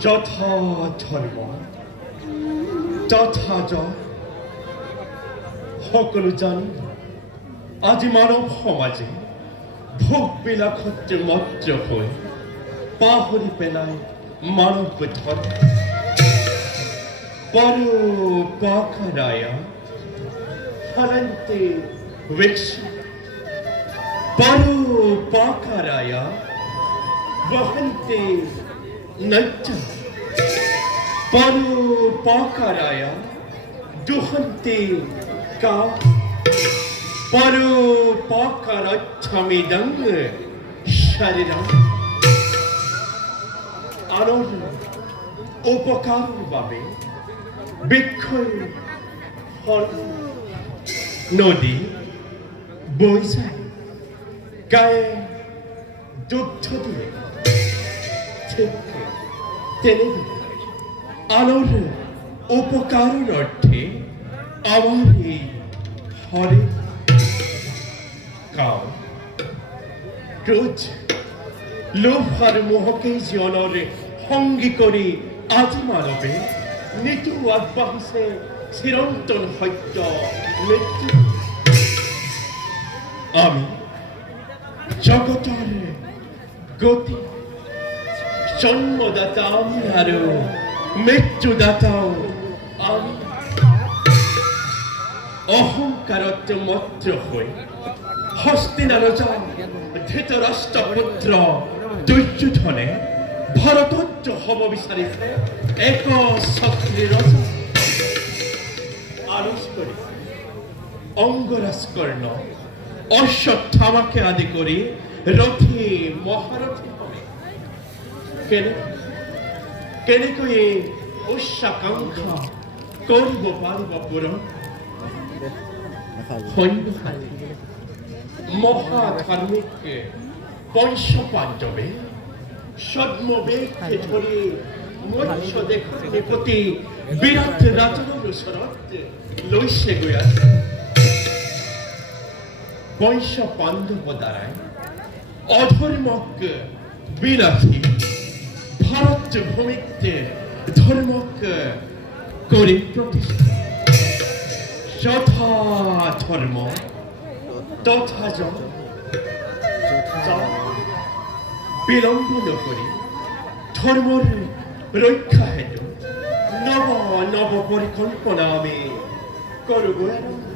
যথা ধৰ্ম তথা জয় সকলো জানি আজি মানৱ সমাজে ভোগ বিলাসতে মত্ত হৈ পাহৰি পেলাই মানৱ ধৰ্ম পৰোপকাৰায় ফলন্তে বৃক্ষ পৰোপকাৰায় वहन्ते नच्च परोपकाराय दुहन्ते का परोपकारच्छमिदं शरीरं आनर उपकारेर বাবে বৃক্ষই ফল নদী বৈ যায় গায়ে দুগ্ধ দিয়ে আলোর উপকারের অর্থে আমার এই হরে কাম ক্রোধ লোভ আর মোহকে জীবনের সঙ্গী করে আজি মানবে নীতি আগবাঢ়িছে চিরন্তন সত্য মৃত্যু আমি জগতের গতি জন্মদাতা আমি আর মৃত্যুদাতাও আমি অহংকারত মত্র হই হস্তিনার রজা ধৃতরাষ্ট্রপুত্র দুর্যোধনে ভারতত হব বিচাৰিছে এক শক্তিৰ ৰজা আলোচ কৰি অঙ্গৰাজ কৰ্ণ অশ্বত্থামাকে আদি কৰি ৰথী মহাৰথী কেনেকৈ উচ্চাকাংক্ষা কৰিব পাৰিব পূৰণ মহাধাৰ্মিক পঞ্চপাণ্ডৱে ছদ্মবেশে ধৰি মৎস্য দেশপতি বিৰাট ৰাজনৰ ওচৰত লৈছেগৈ আছে পঞ্চপাণ্ডৱ দ্বাৰাই অধৰ্মক বিনাশী ভারত ভূমিতে ধর্মক করে প্রতিষ্ঠা যথা ধর্ম তথা বিলম্ব নকরি ধর্মর রক্ষা হেতু নব নব পরিকল্পনা আমি করব আরম্ভ